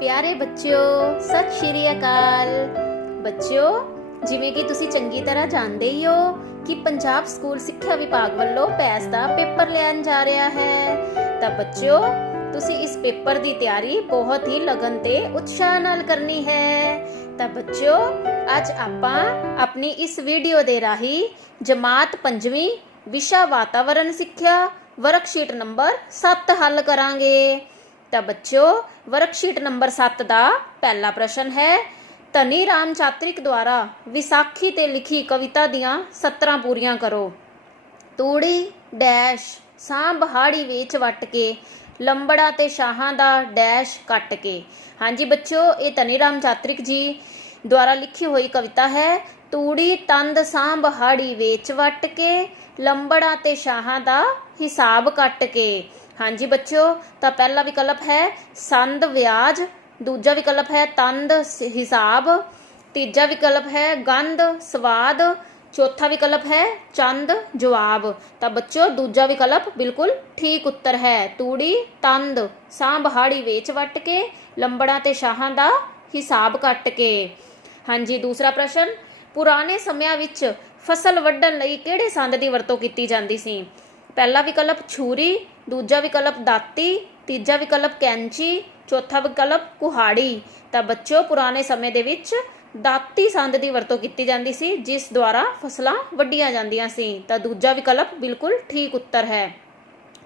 ਪਿਆਰੇ ਬੱਚਿਓ, ਸਤਿ ਸ਼੍ਰੀ ਅਕਾਲ। ਬੱਚਿਓ, ਜਿਵੇਂ ਕਿ ਤੁਸੀਂ ਚੰਗੀ ਤਰ੍ਹਾਂ ਜਾਣਦੇ ਹੀ ਹੋ ਕਿ ਪੰਜਾਬ ਸਕੂਲ ਸਿੱਖਿਆ ਵਿਭਾਗ ਵੱਲੋਂ ਪੈਸ ਦਾ ਪੇਪਰ ਲੈਣ ਜਾ ਰਿਹਾ ਹੈ। ਤਾਂ ਬੱਚਿਓ, ਤੁਸੀਂ ਇਸ ਪੇਪਰ ਦੀ ਤਿਆਰੀ ਬਹੁਤ ਹੀ ਲਗਨ ਤੇ ਉਤਸ਼ਾਹ ਨਾਲ ਕਰਨੀ ਹੈ। ਤਾਂ ਬੱਚਿਓ, ਅੱਜ ਆਪਾਂ ਆਪਣੀ ਇਸ ਵੀਡੀਓ ਦੇ ਰਾਹੀਂ ਜਮਾਤ 5ਵੀਂ ਵਿਸ਼ਾ ਵਾਤਾਵਰਣ ਸਿੱਖਿਆ ਵਰਕਸ਼ੀਟ ਨੰਬਰ 7 ਹੱਲ ਕਰਾਂਗੇ। ਤਾਂ ਬੱਚਿਓ, ਵਰਕਸ਼ੀਟ ਨੰਬਰ 7 ਦਾ ਪਹਿਲਾ ਪ੍ਰਸ਼ਨ ਹੈ, ਧਨੀ ਰਾਮ ਚਾਤ੍ਰਿਕ ਦੁਆਰਾ ਵਿਸਾਖੀ ਤੇ ਲਿਖੀ ਕਵਿਤਾ ਦੀਆਂ ਸਤਰਾਂ ਪੂਰੀਆਂ ਕਰੋ। ਤੂੜੀ ਡੈਸ਼ ਸਾਂ ਬਹਾੜੀ ਵੇਚ ਵੱਟ ਕੇ, ਲੰਬੜਾ ਤੇ ਸ਼ਾਹਾਂ ਦਾ ਡੈਸ਼ ਕੱਟ ਕੇ। ਹਾਂਜੀ ਬੱਚਿਓ, ਇਹ ਧਨੀ ਰਾਮ ਚਾਤ੍ਰਿਕ ਜੀ ਦੁਆਰਾ ਲਿਖੀ ਹੋਈ ਕਵਿਤਾ ਹੈ। ਤੂੜੀ ਤੰਦ ਸਾਂ ਬਹਾੜੀ ਵੇਚ ਵੱਟ ਕੇ, ਲੰਬੜਾ ਤੇ ਸ਼ਾਹਾਂ ਦਾ ਹਿਸਾਬ ਕੱਟ ਕੇ। ਹਾਂਜੀ ਬੱਚਿਓ, ਤਾਂ ਪਹਿਲਾ ਵਿਕਲਪ ਹੈ ਸੰਦ ਵਿਆਜ, ਦੂਜਾ ਵਿਕਲਪ ਹੈ ਤੰਦ ਹਿਸਾਬ, ਤੀਜਾ ਵਿਕਲਪ ਹੈ ਗੰਧ ਸਵਾਦ, ਚੌਥਾ ਵਿਕਲਪ ਹੈ ਚੰਦ ਜਵਾਬ। ਤਾਂ ਬੱਚਿਓ, ਦੂਜਾ ਵਿਕਲਪ ਬਿਲਕੁਲ ਠੀਕ ਉੱਤਰ ਹੈ। ਤੂੜੀ ਤੰਦ ਸਾਂ ਬਹਾੜੀ ਵੇਚ ਵੱਟ ਕੇ, ਲੰਬੜਾ ਤੇ ਸ਼ਾਹਾਂ ਦਾ ਹਿਸਾਬ ਕੱਟ ਕੇ। ਹਾਂਜੀ, ਦੂਸਰਾ ਪ੍ਰਸ਼ਨ, ਪੁਰਾਣੇ ਸਮਿਆਂ ਵਿੱਚ ਫਸਲ ਵੱਢਣ ਲਈ ਕਿਹੜੇ ਸੰਦ ਦੀ ਵਰਤੋਂ ਕੀਤੀ ਜਾਂਦੀ ਸੀ? ਪਹਿਲਾ ਵਿਕਲਪ ਛੁਰੀ, ਦੂਜਾ ਵਿਕਲਪ ਦਾਤੀ, ਤੀਜਾ ਵਿਕਲਪ ਕੈਂਚੀ, ਚੌਥਾ ਵਿਕਲਪ ਕੁਹਾੜੀ। ਤਾਂ ਬੱਚਿਓ, ਪੁਰਾਣੇ ਸਮੇਂ ਦੇ ਵਿੱਚ ਦਾਤੀ ਸੰਦ ਦੀ ਵਰਤੋਂ ਕੀਤੀ ਜਾਂਦੀ ਸੀ, ਜਿਸ ਦੁਆਰਾ ਫਸਲਾਂ ਵੱਢੀਆਂ ਜਾਂਦੀਆਂ ਸੀ। ਤਾਂ ਦੂਜਾ ਵਿਕਲਪ ਬਿਲਕੁਲ ਠੀਕ ਉੱਤਰ ਹੈ।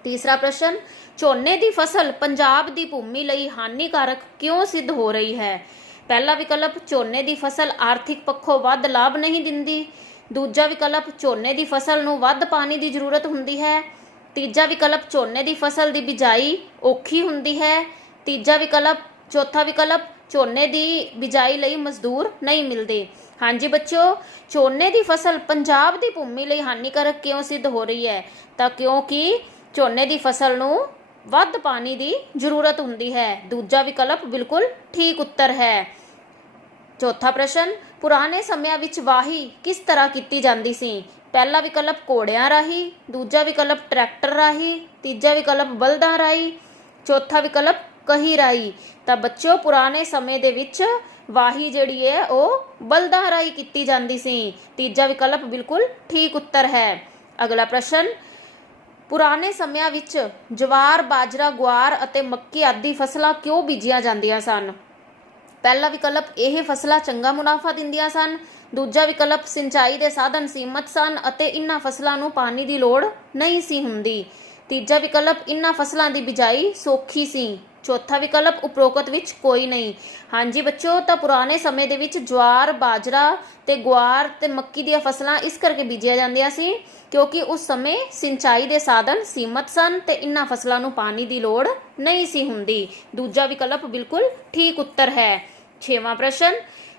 ਤੀਸਰਾ ਪ੍ਰਸ਼ਨ, ਝੋਨੇ ਦੀ ਫਸਲ ਪੰਜਾਬ ਦੀ ਭੂਮੀ ਲਈ ਹਾਨੀਕਾਰਕ ਕਿਉਂ ਸਿੱਧ ਹੋ ਰਹੀ ਹੈ? ਪਹਿਲਾ ਵਿਕਲਪ ਝੋਨੇ ਦੀ ਫਸਲ ਆਰਥਿਕ ਪੱਖੋਂ ਵੱਧ ਲਾਭ ਨਹੀਂ ਦਿੰਦੀ, ਦੂਜਾ ਵਿਕਲਪ ਝੋਨੇ ਦੀ ਫਸਲ ਨੂੰ ਵੱਧ ਪਾਣੀ ਦੀ ਜ਼ਰੂਰਤ ਹੁੰਦੀ ਹੈ, ਤੀਜਾ ਵਿਕਲਪ ਝੋਨੇ ਦੀ ਫਸਲ ਦੀ ਬਿਜਾਈ ਔਖੀ ਹੁੰਦੀ ਹੈ, ਚੌਥਾ ਵਿਕਲਪ ਝੋਨੇ ਦੀ ਬਿਜਾਈ ਲਈ ਮਜ਼ਦੂਰ ਨਹੀਂ ਮਿਲਦੇ। ਹਾਂਜੀ ਬੱਚਿਓ, ਝੋਨੇ ਦੀ ਫਸਲ ਪੰਜਾਬ ਦੀ ਭੂਮੀ ਲਈ ਹਾਨੀਕਾਰਕ ਕਿਉਂ ਸਿੱਧ ਹੋ ਰਹੀ ਹੈ? ਤਾਂ ਕਿਉਂਕਿ ਝੋਨੇ ਦੀ ਫਸਲ ਨੂੰ ਵੱਧ ਪਾਣੀ ਦੀ ਜ਼ਰੂਰਤ ਹੁੰਦੀ ਹੈ। ਦੂਜਾ ਵਿਕਲਪ ਬਿਲਕੁਲ ਠੀਕ ਉੱਤਰ ਹੈ। ਚੌਥਾ ਪ੍ਰਸ਼ਨ, ਪੁਰਾਣੇ ਸਮਿਆਂ ਵਿੱਚ ਵਾਹੀ ਕਿਸ ਤਰ੍ਹਾਂ ਕੀਤੀ ਜਾਂਦੀ ਸੀ? ਪਹਿਲਾ ਵਿਕਲਪ ਘੋੜਿਆਂ ਰਾਹੀਂ, ਦੂਜਾ ਵਿਕਲਪ ਟਰੈਕਟਰ ਰਾਹੀਂ, ਤੀਜਾ ਵਿਕਲਪ ਬਲਦਾਂ ਰਾਹੀਂ, ਚੌਥਾ ਵਿਕਲਪ ਕਹੀ ਰਾਹੀਂ। ਤਾਂ ਬੱਚਿਓ, ਪੁਰਾਣੇ ਸਮੇਂ ਦੇ ਵਿੱਚ ਵਾਹੀ ਜਿਹੜੀ ਹੈ ਉਹ ਬਲਦਾਂ ਰਾਹੀਂ ਕੀਤੀ ਜਾਂਦੀ ਸੀ। ਤੀਜਾ ਵਿਕਲਪ ਬਿਲਕੁਲ ਠੀਕ ਉੱਤਰ ਹੈ। ਅਗਲਾ ਪ੍ਰਸ਼ਨ, ਪੁਰਾਣੇ ਸਮਿਆਂ ਵਿੱਚ ਜਵਾਰ, ਬਾਜਰਾ, ਗੁਆਰ ਅਤੇ ਮੱਕੀ ਆਦਿ ਫਸਲਾਂ ਕਿਉਂ ਬੀਜੀਆਂ ਜਾਂਦੀਆਂ ਸਨ? ਪਹਿਲਾ ਵਿਕਲਪ ਇਹ ਫਸਲਾਂ ਚੰਗਾ ਮੁਨਾਫਾ ਦਿੰਦੀਆਂ ਸਨ, ਦੂਜਾ ਵਿਕਲਪ ਸਿੰਚਾਈ ਦੇ ਸਾਧਨ ਸੀਮਤ ਸਨ ਅਤੇ ਇਹਨਾਂ ਫਸਲਾਂ ਨੂੰ ਪਾਣੀ ਦੀ ਲੋੜ ਨਹੀਂ ਸੀ ਹੁੰਦੀ, ਤੀਜਾ ਵਿਕਲਪ ਇਹਨਾਂ ਫਸਲਾਂ ਦੀ ਬਿਜਾਈ ਸੌਖੀ ਸੀ, ਚੌਥਾ ਵਿਕਲਪ ਉਪਰੋਕਤ ਵਿੱਚ ਕੋਈ ਨਹੀਂ। ਹਾਂਜੀ ਬੱਚਿਓ, ਤਾਂ ਪੁਰਾਣੇ ਸਮੇਂ ਦੇ ਵਿੱਚ ਜਵਾਰ, ਬਾਜਰਾ ਤੇ ਗੁਆਰ ਤੇ ਮੱਕੀ ਦੀਆਂ ਫਸਲਾਂ ਇਸ ਕਰਕੇ ਬੀਜੀਆਂ ਜਾਂਦੀਆਂ ਸੀ ਕਿਉਂਕਿ ਉਸ ਸਮੇਂ ਸਿੰਚਾਈ ਦੇ ਸਾਧਨ ਸੀਮਤ ਸਨ ਤੇ ਇਹਨਾਂ ਫਸਲਾਂ ਨੂੰ ਪਾਣੀ ਦੀ ਲੋੜ ਨਹੀਂ ਸੀ ਹੁੰਦੀ। ਦੂਜਾ ਵਿਕਲਪ ਬਿਲਕੁਲ ਠੀਕ ਉੱਤਰ ਹੈ। ਛੇਵਾਂ ਪ੍ਰਸ਼ਨ,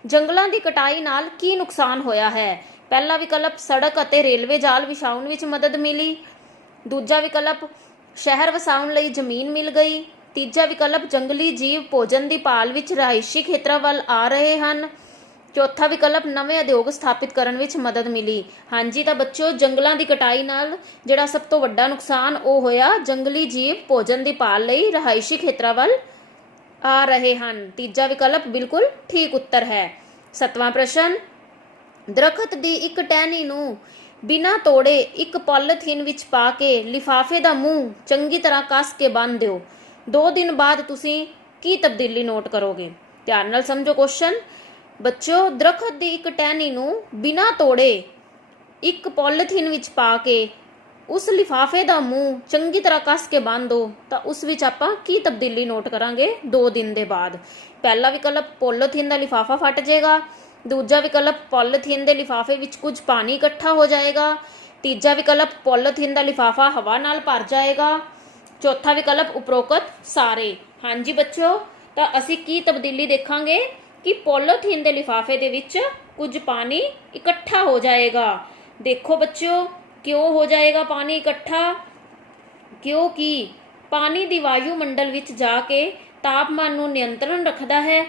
ਜੰਗਲਾਂ ਦੀ ਕਟਾਈ ਨਾਲ ਕੀ ਨੁਕਸਾਨ ਹੋਇਆ ਹੈ? ਪਹਿਲਾ ਵਿਕਲਪ ਸੜਕ ਅਤੇ ਰੇਲਵੇ ਜਾਲ ਵਿਛਾਉਣ ਵਿੱਚ ਮਦਦ ਮਿਲੀ, ਦੂਜਾ ਵਿਕਲਪ ਸ਼ਹਿਰ ਵਸਾਉਣ ਲਈ ਜ਼ਮੀਨ ਮਿਲ ਗਈ, ਤੀਜਾ ਵਿਕਲਪ ਜੰਗਲੀ ਜੀਵ ਭੋਜਨ ਦੀ ਭਾਲ ਵਿੱਚ ਰਿਹਾਇਸ਼ੀ ਖੇਤਰਾਂ ਵੱਲ ਆ ਰਹੇ ਹਨ, ਚੌਥਾ ਵਿਕਲਪ ਨਵੇਂ ਉਦਯੋਗ ਸਥਾਪਿਤ ਕਰਨ ਵਿੱਚ ਮਦਦ ਮਿਲੀ। ਹਾਂਜੀ, ਤਾਂ ਬੱਚਿਓ, ਜੰਗਲਾਂ ਦੀ ਕਟਾਈ ਨਾਲ ਜਿਹੜਾ ਸਭ ਤੋਂ ਵੱਡਾ ਨੁਕਸਾਨ ਉਹ ਹੋਇਆ, ਜੰਗਲੀ ਜੀਵ ਭੋਜਨ ਦੀ ਭਾਲ ਲਈ ਰਿਹਾਇਸ਼ੀ ਖੇਤਰਾਂ ਵੱਲ ਆ ਰਹੇ ਹਨ। ਤੀਜਾ ਵਿਕਲਪ ਬਿਲਕੁਲ ਠੀਕ ਉੱਤਰ ਹੈ। ਸੱਤਵਾਂ ਪ੍ਰਸ਼ਨ, ਦਰਖਤ ਦੀ ਇੱਕ ਟਹਿਣੀ ਨੂੰ ਬਿਨਾਂ ਤੋੜੇ ਇੱਕ ਪੋਲੀਥੀਨ ਵਿੱਚ ਪਾ ਕੇ ਲਿਫਾਫੇ ਦਾ ਮੂੰਹ ਚੰਗੀ ਤਰ੍ਹਾਂ ਕੱਸ ਕੇ ਬੰਨ੍ਹ ਦਿਓ। 2 ਦਿਨ ਬਾਅਦ ਤੁਸੀਂ ਕੀ ਤਬਦੀਲੀ ਨੋਟ ਕਰੋਗੇ? ਧਿਆਨ ਨਾਲ ਸਮਝੋ ਕੁਐਸਚਨ। ਬੱਚਿਓ, ਦਰਖਤ ਦੀ ਇੱਕ ਟਹਿਣੀ ਨੂੰ ਬਿਨਾਂ ਤੋੜੇ ਇੱਕ ਪੋਲੀਥੀਨ ਵਿੱਚ ਪਾ ਕੇ ਉਸ ਲਿਫਾਫੇ ਦਾ ਮੂੰਹ ਚੰਗੀ ਤਰ੍ਹਾਂ ਕੱਸ ਕੇ ਬੰਨ੍ਹ ਦਿਓ, ਤਾਂ ਉਸ ਵਿੱਚ ਆਪਾਂ ਕੀ ਤਬਦੀਲੀ ਨੋਟ ਕਰਾਂਗੇ 2 ਦਿਨ ਦੇ ਬਾਅਦ? ਪਹਿਲਾ ਵਿਕਲਪ ਪੋਲੀਥੀਨ ਦਾ ਲਿਫਾਫਾ ਫਟ ਜਾਏਗਾ, ਦੂਜਾ ਵਿਕਲਪ ਪੋਲੀਥੀਨ ਦੇ ਲਿਫਾਫੇ ਵਿੱਚ ਕੁਝ ਪਾਣੀ ਇਕੱਠਾ ਹੋ ਜਾਏਗਾ, ਤੀਜਾ ਵਿਕਲਪ ਪੋਲੀਥੀਨ ਦਾ ਲਿਫਾਫਾ ਹਵਾ ਨਾਲ ਭਰ ਜਾਏਗਾ, ਚੌਥਾ ਵਿਕਲਪ ਉਪਰੋਕਤ ਸਾਰੇ। ਹਾਂਜੀ ਬੱਚਿਓ, ਤਾਂ ਅਸੀਂ ਕੀ ਤਬਦੀਲੀ ਦੇਖਾਂਗੇ ਕਿ ਪੋਲੀਥੀਨ ਦੇ ਲਿਫਾਫੇ ਦੇ ਵਿੱਚ ਕੁਝ ਪਾਣੀ ਇਕੱਠਾ ਹੋ ਜਾਏਗਾ। ਦੇਖੋ ਬੱਚਿਓ, ਕਿਉਂ ਹੋ ਜਾਏਗਾ ਪਾਣੀ ਇਕੱਠਾ? ਕਿਉਂਕਿ ਪਾਣੀ ਦੀ ਵਾਯੂਮੰਡਲ ਵਿੱਚ ਜਾ ਕੇ ਤਾਪਮਾਨ ਨੂੰ ਨਿਯੰਤਰਣ ਰੱਖਦਾ ਹੈ।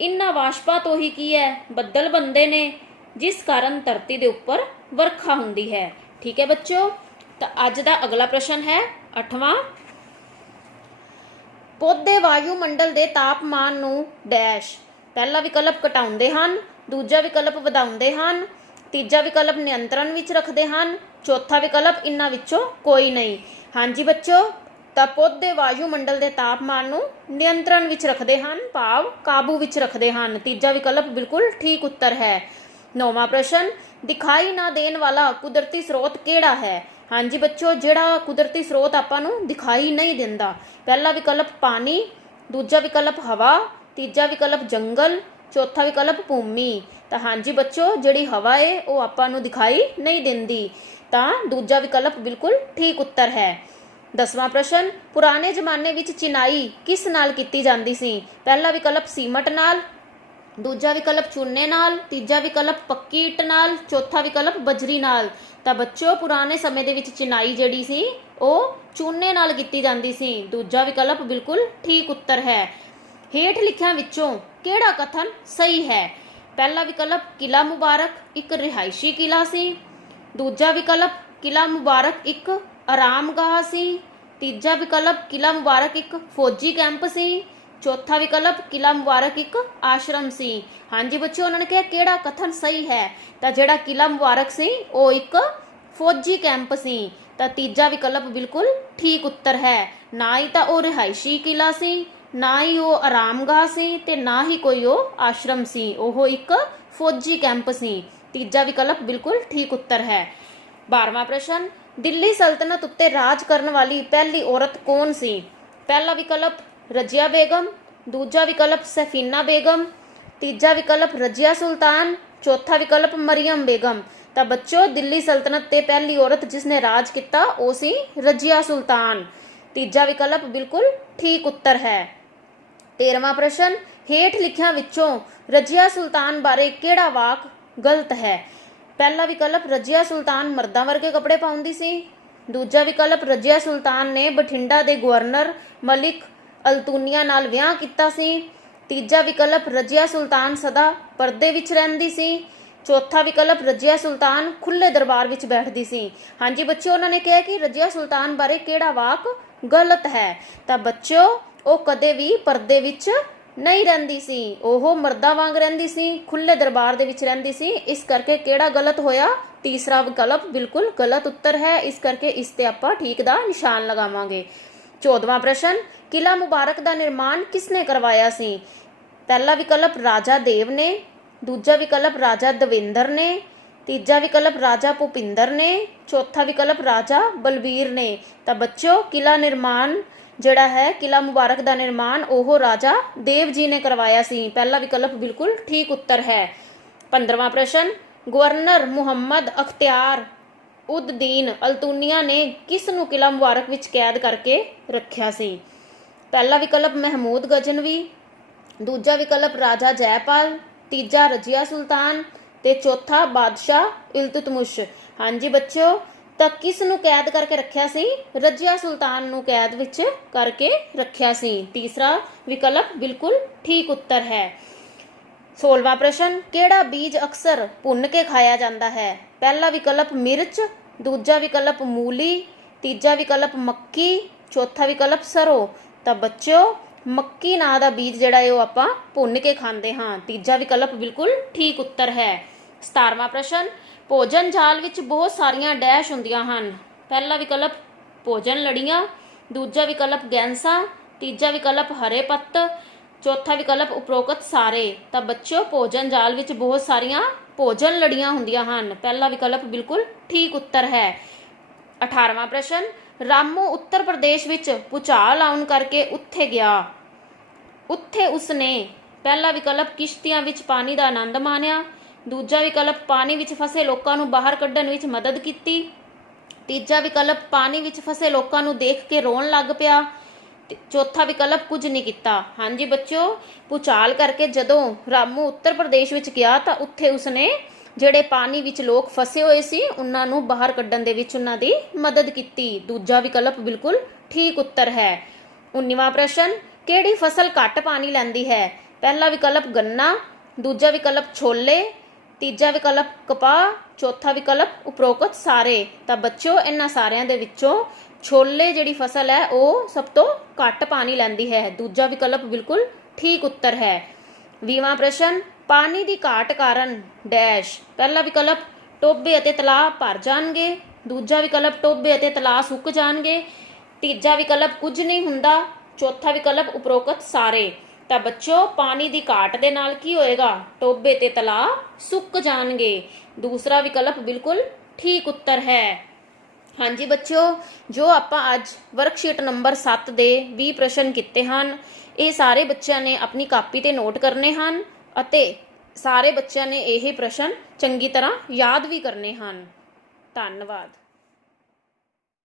ਇਹਨਾਂ ਵਾਸ਼ਪਾਂ ਤੋਂ ਹੀ ਕੀ ਹੈ, ਬੱਦਲ ਬਣਦੇ ਨੇ, ਜਿਸ ਕਾਰਨ ਧਰਤੀ ਦੇ ਉੱਪਰ ਵਰਖਾ ਹੁੰਦੀ ਹੈ। ਠੀਕ ਹੈ ਬੱਚਿਓ, ਤਾਂ ਅੱਜ ਦਾ ਅਗਲਾ ਪ੍ਰਸ਼ਨ ਹੈ 8ਵਾਂ, ਪੌਦੇ ਵਾਯੂਮੰਡਲ ਦੇ ਤਾਪਮਾਨ ਨੂੰ ਡੈਸ਼। ਪਹਿਲਾ ਵਿਕਲਪ ਘਟਾਉਂਦੇ ਹਨ, ਦੂਜਾ ਵਿਕਲਪ ਵਧਾਉਂਦੇ ਹਨ, ਤੀਜਾ ਵਿਕਲਪ ਨਿਯੰਤਰਣ ਵਿੱਚ ਰੱਖਦੇ ਹਨ, ਚੌਥਾ ਵਿਕਲਪ ਇਹਨਾਂ ਵਿੱਚੋਂ ਕੋਈ ਨਹੀਂ। ਹਾਂਜੀ ਬੱਚੋ, ਤਾਂ ਪੌਦੇ ਵਾਯੂਮੰਡਲ ਦੇ ਤਾਪਮਾਨ ਨੂੰ ਨਿਯੰਤਰਣ ਵਿੱਚ ਰੱਖਦੇ ਹਨ, ਭਾਵ ਕਾਬੂ ਵਿੱਚ ਰੱਖਦੇ ਹਨ। ਤੀਜਾ ਵਿਕਲਪ ਬਿਲਕੁਲ ਠੀਕ ਉੱਤਰ ਹੈ। 9ਵਾਂ ਪ੍ਰਸ਼ਨ, ਦਿਖਾਈ ਨਾ ਦੇਣ ਵਾਲਾ ਕੁਦਰਤੀ ਸਰੋਤ ਕਿਹੜਾ ਹੈ? ਹਾਂਜੀ ਬੱਚੋ, ਜਿਹੜਾ ਕੁਦਰਤੀ ਸਰੋਤ ਆਪਾਂ ਨੂੰ ਦਿਖਾਈ ਨਹੀਂ ਦਿੰਦਾ। ਪਹਿਲਾ ਵਿਕਲਪ ਪਾਣੀ, ਦੂਜਾ ਵਿਕਲਪ ਹਵਾ, ਤੀਜਾ ਵਿਕਲਪ ਜੰਗਲ, ਚੌਥਾ ਵਿਕਲਪ ਭੂਮੀ। ਤਾਂ ਹਾਂਜੀ ਬੱਚੋ, ਜਿਹੜੀ ਹਵਾ ਹੈ ਉਹ ਆਪਾਂ ਨੂੰ ਦਿਖਾਈ ਨਹੀਂ ਦਿੰਦੀ, ਤਾਂ ਦੂਜਾ ਵਿਕਲਪ ਬਿਲਕੁਲ ਠੀਕ ਉੱਤਰ ਹੈ। 10ਵਾਂ ਪ੍ਰਸ਼ਨ, ਪੁਰਾਣੇ ਜ਼ਮਾਨੇ ਵਿੱਚ ਚਿਨਾਈ ਕਿਸ ਨਾਲ ਕੀਤੀ ਜਾਂਦੀ ਸੀ? ਪਹਿਲਾ ਵਿਕਲਪ ਸੀਮਟ ਨਾਲ, ਦੂਜਾ ਵਿਕਲਪ ਚੂਨੇ ਨਾਲ, ਤੀਜਾ ਵਿਕਲਪ ਪੱਕੀ ਇੱਟ ਨਾਲ, ਚੌਥਾ ਵਿਕਲਪ ਬਜਰੀ ਨਾਲ। ਤਾਂ ਬੱਚੋ, ਪੁਰਾਣੇ ਸਮੇਂ ਦੇ ਵਿੱਚ ਚਿਨਾਈ ਜਿਹੜੀ ਸੀ ਉਹ ਚੂਨੇ ਨਾਲ ਕੀਤੀ ਜਾਂਦੀ ਸੀ। ਦੂਜਾ ਵਿਕਲਪ ਬਿਲਕੁਲ ਠੀਕ ਉੱਤਰ ਹੈ। ਹੇਠ ਲਿਖਿਆਂ ਵਿੱਚੋਂ ਕਿਹੜਾ ਕਥਨ ਸਹੀ ਹੈ? ਪਹਿਲਾ ਵਿਕਲਪ ਕਿਲਾ ਮੁਬਾਰਕ ਇੱਕ ਰਿਹਾਇਸ਼ੀ ਕਿਲਾ ਸੀ, ਦੂਜਾ ਵਿਕਲਪ ਕਿਲਾ ਮੁਬਾਰਕ ਇੱਕ ਆਰਾਮਗਾਹ ਸੀ, ਤੀਜਾ ਵਿਕਲਪ ਕਿਲਾ ਮੁਬਾਰਕ ਇੱਕ ਫੌਜੀ ਕੈਂਪ ਸੀ, ਚੌਥਾ ਵਿਕਲਪ ਕਿਲਾ ਮੁਬਾਰਕ ਇੱਕ ਆਸ਼ਰਮ ਸੀ। ਹਾਂਜੀ ਬੱਚੋ, ਉਹਨਾਂ ਨੇ ਕਿਹਾ ਕਿਹੜਾ ਕਥਨ ਸਹੀ ਹੈ? ਤਾਂ ਜਿਹੜਾ ਕਿਲਾ ਮੁਬਾਰਕ ਸੀ ਉਹ ਇੱਕ ਫੌਜੀ ਕੈਂਪ ਸੀ। ਤਾਂ ਤੀਜਾ ਵਿਕਲਪ ਬਿਲਕੁਲ ਠੀਕ ਉੱਤਰ ਹੈ। ਨਾ ਹੀ ਤਾਂ ਉਹ ਰਿਹਾਇਸ਼ੀ ਕਿਲਾ ਸੀ, ਨਾ ਹੀ ਉਹ ਆਰਾਮਗਾਹ ਸੀ, ਤੇ ਨਾ ਹੀ ਕੋਈ ਉਹ ਆਸ਼ਰਮ ਸੀ, ਉਹ ਇੱਕ ਫੌਜੀ ਕੈਂਪ ਸੀ। ਤੀਜਾ ਵਿਕਲਪ ਬਿਲਕੁਲ ਠੀਕ ਉੱਤਰ ਹੈ। 12ਵਾਂ ਪ੍ਰਸ਼ਨ, ਦਿੱਲੀ ਸਲਤਨਤ ਉੱਤੇ ਰਾਜ ਕਰਨ ਵਾਲੀ ਪਹਿਲੀ ਔਰਤ ਕੌਣ ਸੀ? ਪਹਿਲਾ ਵਿਕਲਪ ਰਜੀਆ ਬੇਗਮ, ਦੂਜਾ ਵਿਕਲਪ ਸਫੀਨਾ ਬੇਗਮ, ਤੀਜਾ ਵਿਕਲਪ ਰਜੀਆ ਸੁਲਤਾਨ, ਚੌਥਾ ਵਿਕਲਪ ਮਰੀਮ ਬੇਗਮ। ਤਾਂ ਬੱਚੋ, ਦਿੱਲੀ ਸਲਤਨਤ ਤੇ ਪਹਿਲੀ ਔਰਤ ਜਿਸਨੇ ਰਾਜ ਕੀਤਾ ਉਹ ਸੀ ਰਜੀਆ ਸੁਲਤਾਨ। ਤੀਜਾ ਵਿਕਲਪ ਬਿਲਕੁਲ ਠੀਕ ਉੱਤਰ ਹੈ। 13ਵਾਂ ਪ੍ਰਸ਼ਨ, ਹੇਠ ਲਿਖਿਆਂ ਵਿੱਚੋਂ ਰਜੀਆ ਸੁਲਤਾਨ ਬਾਰੇ ਕਿਹੜਾ ਵਾਕ ਗਲਤ ਹੈ? ਪਹਿਲਾ ਵਿਕਲਪ ਰਜੀਆ ਸੁਲਤਾਨ ਮਰਦਾਂ ਵਰਗੇ ਕੱਪੜੇ ਪਾਉਂਦੀ ਸੀ, ਦੂਜਾ ਵਿਕਲਪ ਰਜੀਆ ਸੁਲਤਾਨ ਨੇ ਬਠਿੰਡਾ ਦੇ ਗਵਰਨਰ ਮਲਿਕ ਅਲਤੂਨੀਆ ਨਾਲ ਵਿਆਹ ਕੀਤਾ ਸੀ, ਤੀਜਾ ਵਿਕਲਪ ਰਜੀਆ ਸੁਲਤਾਨ ਸਦਾ ਪਰਦੇ ਵਿੱਚ ਰਹਿੰਦੀ ਸੀ, ਚੌਥਾ ਵਿਕਲਪ ਰਜੀਆ ਸੁਲਤਾਨ ਖੁੱਲੇ ਦਰਬਾਰ ਵਿੱਚ ਬੈਠਦੀ ਸੀ। ਹਾਂਜੀ ਬੱਚਿਓ, ਉਹਨਾਂ ਨੇ ਕਿਹਾ ਕਿ ਰਜੀਆ ਸੁਲਤਾਨ ਬਾਰੇ ਕਿਹੜਾ ਵਾਕ ਗਲਤ ਹੈ? ਤਾਂ ਬੱਚਿਓ, ਉਹ ਕਦੇ ਵੀ ਪਰਦੇ ਵਿੱਚ ਨਹੀਂ ਰਹਿੰਦੀ ਸੀ, ਉਹ ਮਰਦਾਂ ਵਾਂਗ ਰਹਿੰਦੀ ਸੀ, ਖੁੱਲੇ ਦਰਬਾਰ ਦੇ ਵਿੱਚ ਰਹਿੰਦੀ ਸੀ। ਇਸ ਕਰਕੇ ਕਿਹੜਾ ਗਲਤ ਹੋਇਆ? ਤੀਸਰਾ ਵਿਕਲਪ ਬਿਲਕੁਲ ਗਲਤ ਉੱਤਰ ਹੈ। ਇਸ ਕਰਕੇ ਇਸ ਤੇ ਆਪਾਂ ਠੀਕ ਦਾ ਨਿਸ਼ਾਨ ਲਗਾਵਾਂਗੇ। 14ਵਾਂ ਪ੍ਰਸ਼ਨ, ਕਿਲਾ ਮੁਬਾਰਕ ਦਾ ਨਿਰਮਾਣ ਕਿਸਨੇ ਕਰਵਾਇਆ ਸੀ? ਪਹਿਲਾ ਵਿਕਲਪ ਰਾਜਾ ਦੇਵ ਨੇ, ਦੂਜਾ ਵਿਕਲਪ ਰਾਜਾ ਦਵਿੰਦਰ ਨੇ, ਤੀਜਾ ਵਿਕਲਪ ਰਾਜਾ ਭੁਪਿੰਦਰ ਨੇ, ਚੌਥਾ ਵਿਕਲਪ ਰਾਜਾ ਬਲਬੀਰ ਨੇ। ਤਾਂ ਬੱਚਿਓ, ਕਿਲਾ ਨਿਰਮਾਣ ਜਿਹੜਾ ਹੈ, ਕਿਲਾ ਮੁਬਾਰਕ ਦਾ ਨਿਰਮਾਣ ਉਹ ਰਾਜਾ ਦੇਵ ਜੀ ਨੇ ਕਰਵਾਇਆ ਸੀ। ਪਹਿਲਾ ਵਿਕਲਪ ਬਿਲਕੁਲ ਠੀਕ ਉੱਤਰ ਹੈ। 15ਵਾਂ ਪ੍ਰਸ਼ਨ, ਗਵਰਨਰ ਮੁਹੰਮਦ ਅਖਤਿਆਰ ਉਦ ਦੀਨ ਅਲਤੂਨੀਆ ਨੇ ਕਿਸ ਨੂੰ ਕਿਲਾ ਮੁਬਾਰਕ ਵਿੱਚ ਕੈਦ ਕਰਕੇ ਰੱਖਿਆ ਸੀ? ਪਹਿਲਾ ਵਿਕਲਪ ਮਹਿਮੂਦ ਗਜਨਵੀ, ਦੂਜਾ ਵਿਕਲਪ ਰਾਜਾ ਜੈਪਾਲ, ਤੀਜਾ ਰਜੀਆ ਸੁਲਤਾਨ ਤੇ ਚੌਥਾ ਬਾਦਸ਼ਾਹ ਇਲਤੁਤਮਿਸ਼। ਹਾਂਜੀ ਬੱਚਿਓ, ਤਾਂ ਕਿਸ ਨੂੰ ਕੈਦ ਕਰਕੇ ਰੱਖਿਆ ਸੀ? ਰਜੀਆ ਸੁਲਤਾਨ ਨੂੰ ਕੈਦ ਵਿੱਚ ਕਰਕੇ ਰੱਖਿਆ ਸੀ। ਤੀਸਰਾ ਵਿਕਲਪ ਬਿਲਕੁਲ ਠੀਕ ਉੱਤਰ ਹੈ। 16ਵਾਂ ਪ੍ਰਸ਼ਨ, ਕਿਹੜਾ ਬੀਜ ਅਕਸਰ ਭੁੰਨ ਕੇ ਖਾਇਆ ਜਾਂਦਾ ਹੈ? ਪਹਿਲਾ ਵਿਕਲਪ ਮਿਰਚ, ਦੂਜਾ ਵਿਕਲਪ ਮੂਲੀ, ਤੀਜਾ ਵਿਕਲਪ ਮੱਕੀ, ਚੌਥਾ ਵਿਕਲਪ ਸਰੋਂ। ਤਾਂ ਬੱਚਿਓ, ਮੱਕੀ ਨਾਂ ਦਾ ਬੀਜ ਜਿਹੜਾ ਹੈ ਉਹ ਆਪਾਂ ਭੁੰਨ ਕੇ ਖਾਂਦੇ ਹਾਂ। ਤੀਜਾ ਵਿਕਲਪ ਬਿਲਕੁਲ ਠੀਕ ਉੱਤਰ ਹੈ। 17ਵਾਂ ਪ੍ਰਸ਼ਨ, ਭੋਜਨ ਜਾਲ ਵਿੱਚ ਬਹੁਤ ਸਾਰੀਆਂ ਡੈਸ਼ ਹੁੰਦੀਆਂ ਹਨ। ਪਹਿਲਾ ਵਿਕਲਪ ਭੋਜਨ ਲੜੀਆਂ, ਦੂਜਾ ਵਿਕਲਪ ਗੈਂਸਾਂ, ਤੀਜਾ ਵਿਕਲਪ ਹਰੇ ਪੱਤ, ਚੌਥਾ ਵਿਕਲਪ ਉਪਰੋਕਤ ਸਾਰੇ। ਤਾਂ ਬੱਚਿਓ, ਭੋਜਨ ਜਾਲ ਵਿੱਚ ਬਹੁਤ ਸਾਰੀਆਂ ਭੋਜਨ ਲੜੀਆਂ ਹੁੰਦੀਆਂ ਹਨ। ਪਹਿਲਾ ਵਿਕਲਪ ਬਿਲਕੁਲ ਠੀਕ ਉੱਤਰ ਹੈ। 18ਵਾਂ ਪ੍ਰਸ਼ਨ, ਰਾਮੂ ਉੱਤਰ ਪ੍ਰਦੇਸ਼ ਵਿੱਚ ਭੂਚਾਲ ਆਉਣ ਕਰਕੇ ਉੱਥੇ ਗਿਆ। ਉੱਥੇ ਉਸਨੇ ਪਹਿਲਾ ਵਿਕਲਪ ਕਿਸ਼ਤੀਆਂ ਵਿੱਚ ਪਾਣੀ ਦਾ ਆਨੰਦ ਮਾਣਿਆ, ਦੂਜਾ ਵਿਕਲਪ ਪਾਣੀ ਵਿੱਚ ਫਸੇ ਲੋਕਾਂ ਨੂੰ ਬਾਹਰ ਕੱਢਣ ਵਿੱਚ ਮਦਦ ਕੀਤੀ, ਤੀਜਾ ਵਿਕਲਪ ਪਾਣੀ ਵਿੱਚ ਫਸੇ ਲੋਕਾਂ ਨੂੰ ਦੇਖ ਕੇ ਰੋਣ ਲੱਗ ਪਿਆ, ਚੌਥਾ ਵਿਕਲਪ ਕੁਝ ਨਹੀਂ ਕੀਤਾ। ਹਾਂਜੀ ਬੱਚਿਓ, ਭੂਚਾਲ ਕਰਕੇ ਜਦੋਂ ਰਾਮੂ ਉੱਤਰ ਪ੍ਰਦੇਸ਼ ਵਿੱਚ ਗਿਆ ਤਾਂ ਉੱਥੇ ਉਸਨੇ ਜਿਹੜੇ ਪਾਣੀ ਵਿੱਚ ਲੋਕ ਫਸੇ ਹੋਏ ਸੀ ਉਹਨਾਂ ਨੂੰ ਬਾਹਰ ਕੱਢਣ ਦੇ ਵਿੱਚ ਉਹਨਾਂ ਦੀ ਮਦਦ ਕੀਤੀ। ਦੂਜਾ ਵਿਕਲਪ ਬਿਲਕੁਲ ਠੀਕ ਉੱਤਰ ਹੈ। 19ਵਾਂ ਪ੍ਰਸ਼ਨ, ਕਿਹੜੀ ਫਸਲ ਘੱਟ ਪਾਣੀ ਲੈਂਦੀ ਹੈ? ਪਹਿਲਾ ਵਿਕਲਪ ਗੰਨਾ, ਦੂਜਾ ਵਿਕਲਪ ਛੋਲੇ, ਤੀਜਾ ਵਿਕਲਪ ਕਪਾਹ, ਚੌਥਾ ਵਿਕਲਪ ਉਪਰੋਕਤ ਸਾਰੇ। ਤਾਂ ਬੱਚਿਓ, ਇਹਨਾਂ ਸਾਰਿਆਂ ਦੇ ਵਿੱਚੋਂ ਛੋਲੇ ਜਿਹੜੀ ਫਸਲ ਹੈ ਉਹ ਸਭ ਤੋਂ ਘੱਟ ਪਾਣੀ ਲੈਂਦੀ ਹੈ। ਦੂਜਾ ਵਿਕਲਪ ਬਿਲਕੁਲ ਠੀਕ ਉੱਤਰ ਹੈ। 20ਵਾਂ ਪ੍ਰਸ਼ਨ, ਪਾਣੀ ਦੀ ਘਾਟ ਕਾਰਨ ਡੈਸ਼। ਪਹਿਲਾ ਵਿਕਲਪ ਟੋਭੇ ਅਤੇ ਤਲਾਅ ਭਰ ਜਾਣਗੇ। ਦੂਜਾ ਵਿਕਲਪ ਟੋਭੇ ਅਤੇ ਤਲਾਅ ਸੁੱਕ ਜਾਣਗੇ। ਤੀਜਾ ਵਿਕਲਪ ਕੁਝ ਨਹੀਂ ਹੁੰਦਾ। ਚੌਥਾ ਵਿਕਲਪ ਉਪਰੋਕਤ ਸਾਰੇ। ਤਾਂ ਬੱਚੋ ਪਾਣੀ ਦੀ ਘਾਟ ਦੇ ਨਾਲ ਕੀ ਹੋਏਗਾ? ਟੋਭੇ ਤੇ ਤਲਾਅ ਸੁੱਕ ਜਾਣਗੇ। ਦੂਸਰਾ ਵਿਕਲਪ ਬਿਲਕੁਲ ਠੀਕ ਉੱਤਰ ਹੈ। ਹਾਂਜੀ ਬੱਚਿਓ, ਜੋ ਆਪਾਂ ਅੱਜ ਵਰਕਸ਼ੀਟ ਨੰਬਰ 7 ਦੇ 20 ਪ੍ਰਸ਼ਨ ਕੀਤੇ ਹਨ, ਇਹ ਸਾਰੇ ਬੱਚਿਆਂ ਨੇ ਆਪਣੀ ਕਾਪੀ ਤੇ ਨੋਟ ਕਰਨੇ ਹਨ ਅਤੇ ਸਾਰੇ ਬੱਚਿਆਂ ਨੇ ਇਹ ਪ੍ਰਸ਼ਨ ਚੰਗੀ ਤਰ੍ਹਾਂ ਯਾਦ ਵੀ ਕਰਨੇ ਹਨ। ਧੰਨਵਾਦ।